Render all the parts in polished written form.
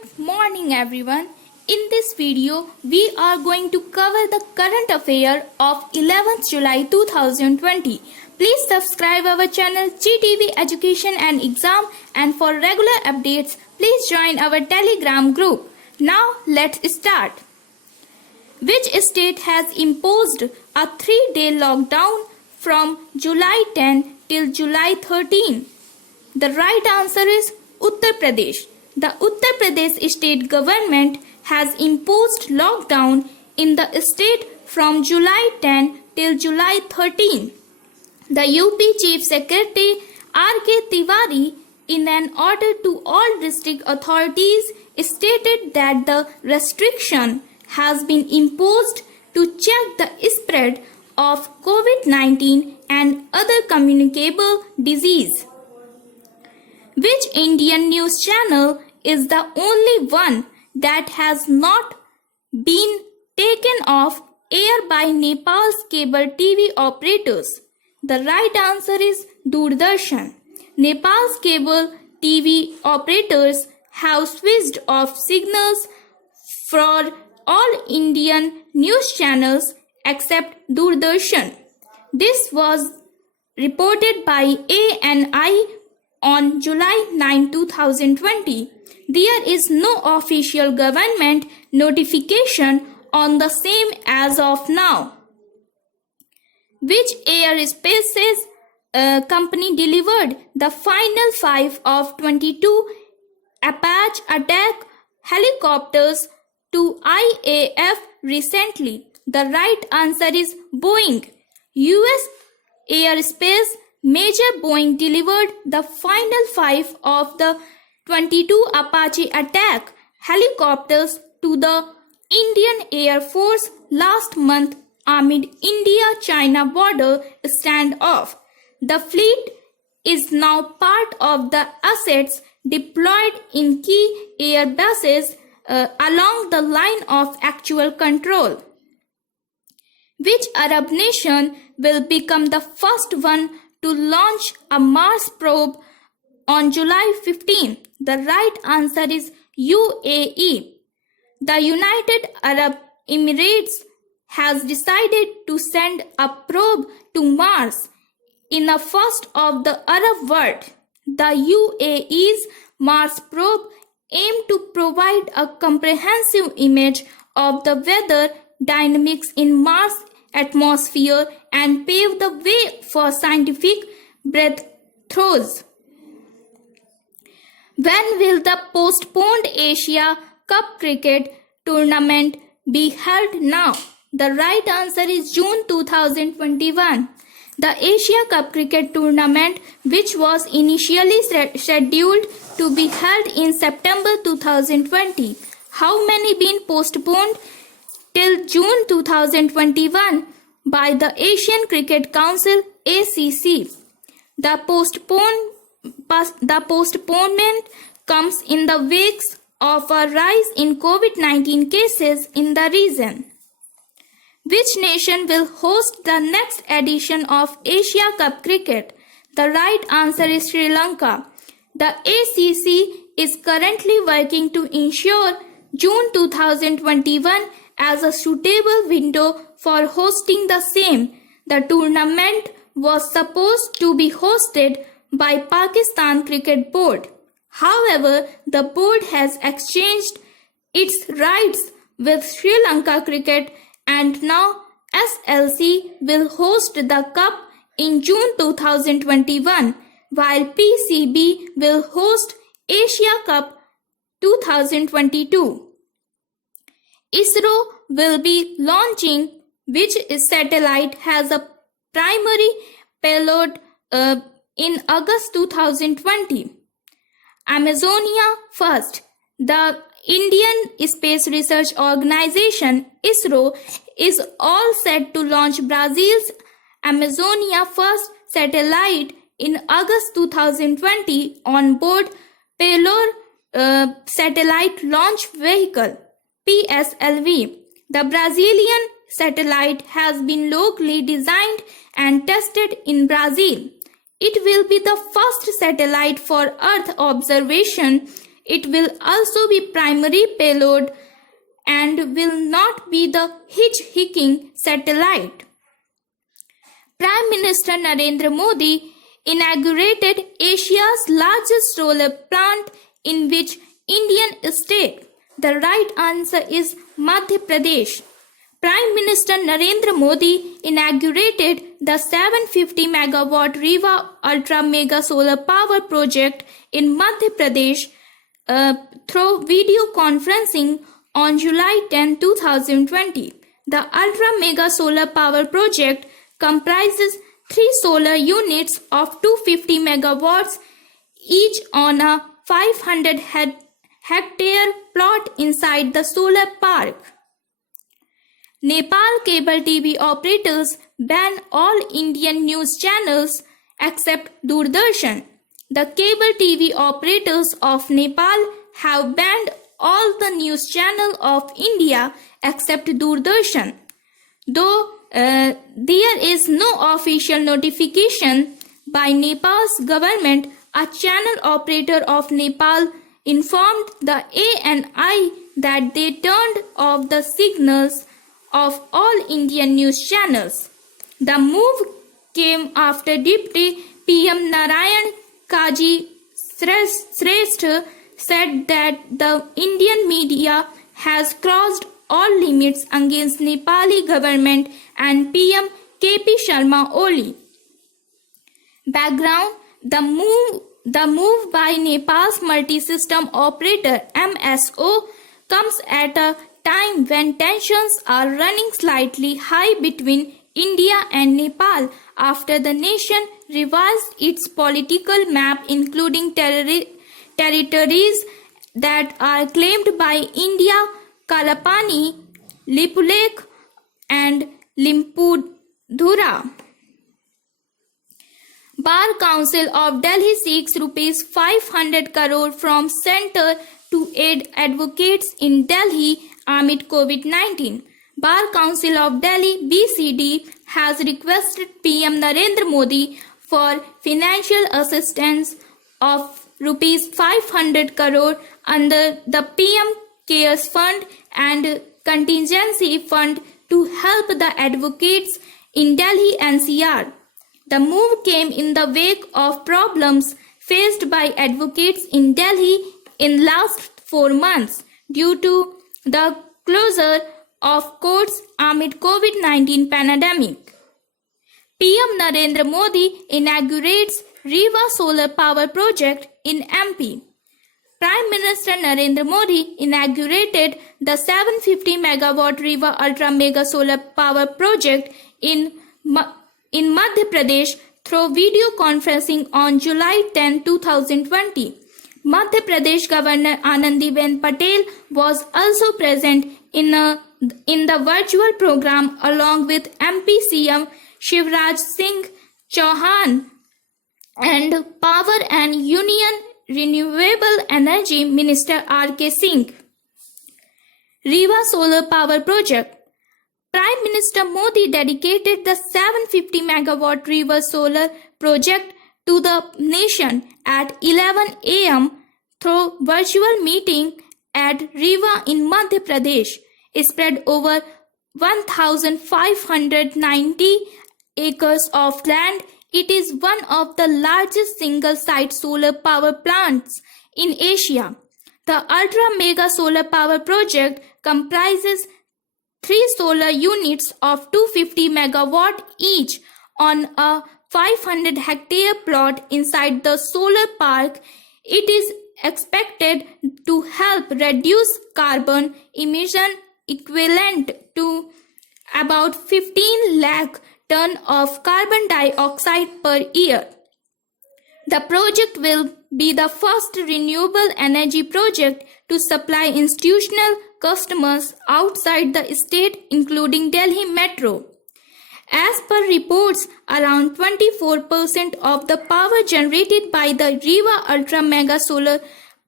Good morning everyone. In this video, we are going to cover the current affair of 11th July 2020. Please subscribe our channel GTV Education and Exam, and for regular updates, please join our Telegram group. Now let's start. Which state has imposed a 3-day lockdown from July 10 till July 13? The right answer is Uttar Pradesh. The Uttar Pradesh state government has imposed lockdown in the state from July 10 till July 13. The UP Chief Secretary R.K. Tiwari, in an order to all district authorities, stated that the restriction has been imposed to check the spread of COVID-19 and other communicable disease. Which Indian news channel is the only one that has not been taken off air by Nepal's cable TV operators? The right answer is Doordarshan. Nepal's cable TV operators have switched off signals for all Indian news channels except Doordarshan. This was reported by ANI on July 9, 2020. There is no official government notification on the same as of now. Which aerospace company delivered the final 5 of 22 Apache attack helicopters to IAF recently? The right answer is Boeing. US Aerospace Major Boeing delivered the final 5 of the 22 Apache attack helicopters to the Indian Air Force last month amid India-China border standoff. The fleet is now part of the assets deployed in key air bases along the line of actual control. Which Arab nation will become the first one to launch a Mars probe on July 15? The right answer is UAE. The United Arab Emirates has decided to send a probe to Mars in the first of the Arab world. The UAE's Mars probe aimed to provide a comprehensive image of the weather dynamics in Mars' atmosphere and pave the way for scientific breakthroughs. When will the postponed Asia Cup cricket tournament be held now? The right answer is June 2021. The Asia Cup cricket tournament, which was initially scheduled to be held in September 2020, how many been postponed till June 2021 by the Asian Cricket Council ACC. The postponement comes in the wake of a rise in COVID-19 cases in the region. Which nation will host the next edition of Asia Cup cricket? The right answer is Sri Lanka. The ACC is currently working to ensure June 2021 as a suitable window for hosting the same. The tournament was supposed to be hosted by Pakistan Cricket Board. However, the board has exchanged its rights with Sri Lanka Cricket, and now SLC will host the cup in June 2021, while PCB will host Asia Cup 2022. ISRO will be launching which satellite has a primary payload in August 2020? Amazonia first. The Indian Space Research Organization ISRO is all set to launch Brazil's Amazonia first satellite in August 2020 on board Payload Satellite Launch Vehicle PSLV. The Brazilian satellite has been locally designed and tested in Brazil. It will be the first satellite for Earth observation It will also be primary payload and will not be the hitchhiking satellite. Prime Minister Narendra Modi inaugurated Asia's largest solar plant in which Indian state? The right answer is Madhya Pradesh. Prime Minister Narendra Modi inaugurated the 750 megawatt Riva Ultra Mega Solar Power Project in Madhya Pradesh through video conferencing on July 10, 2020. The Ultra Mega Solar Power Project comprises 3 solar units of 250 megawatts each on a 500 hectare plot inside the solar park. Nepal cable TV operators ban all Indian news channels except Doordarshan. The cable TV operators of Nepal have banned all the news channels of India except Doordarshan. Though there is no official notification by Nepal's government, a channel operator of Nepal informed the ANI that they turned off the signals of all Indian news channels. The move came after Deputy PM Narayan Kaji Shrestha said that the Indian media has crossed all limits against Nepali government and PM KP Sharma Oli. Background: the move by Nepal's multi-system operator MSO comes at a time when tensions are running slightly high between India and Nepal after the nation revised its political map, including territories that are claimed by India: Kalapani, Lipulekh and Limpudhura. Bar Council of Delhi seeks rupees 500 crore from Centre to aid advocates in Delhi amid COVID-19. Bar Council of Delhi (BCD) has requested PM Narendra Modi for financial assistance of rupees 500 crore under the PM CARES Fund and Contingency Fund to help the advocates in Delhi NCR. The move came in the wake of problems faced by advocates in Delhi in last 4 months due to the closure of courts amid COVID-19 pandemic. PM Narendra Modi inaugurates Riva Solar Power Project in MP. Prime Minister Narendra Modi inaugurated the 750 megawatt Riva Ultra Mega Solar Power Project in Madhya Pradesh through video conferencing on July 10, 2020. Madhya Pradesh Governor Anandiben Patel was also present in the virtual program along with MP CM Shivraj Singh Chauhan and Power and Union Renewable Energy Minister R.K. Singh. Riva Solar Power Project. Prime Minister Modi dedicated the 750 megawatt Riva Solar Project to the nation at 11 a.m. through virtual meeting at Riva in Madhya Pradesh. Spread over 1,590 acres of land, it is one of the largest single-site solar power plants in Asia. The Ultra Mega Solar Power Project comprises 3 solar units of 250 megawatt each on a 500 hectare plot inside the solar park. It is expected to help reduce carbon emission equivalent to about 15 lakh ton of carbon dioxide per year. The project will be the first renewable energy project to supply institutional customers outside the state, including Delhi Metro. As per reports, around 24% of the power generated by the Riva Ultra Mega Solar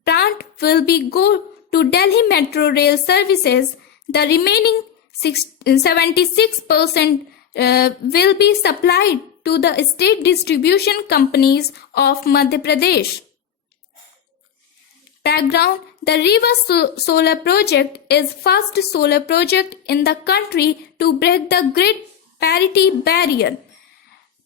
Plant will be go to Delhi Metro rail services. The remaining 76% will be supplied to the state distribution companies of Madhya Pradesh. Background: the Riva Solar Project is first solar project in the country to break the grid parity barrier.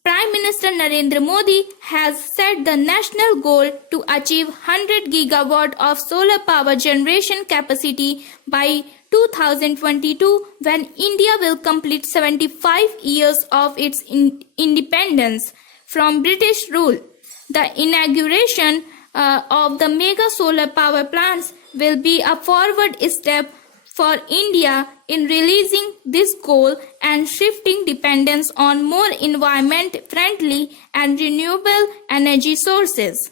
Prime Minister Narendra Modi has set the national goal to achieve 100 gigawatt of solar power generation capacity by 2022, when India will complete 75 years of its independence from British rule. The inauguration of the mega solar power plants will be a forward step for India in releasing this goal and shifting dependence on more environment-friendly and renewable energy sources.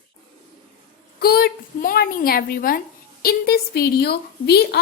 Good morning everyone. In this video, we are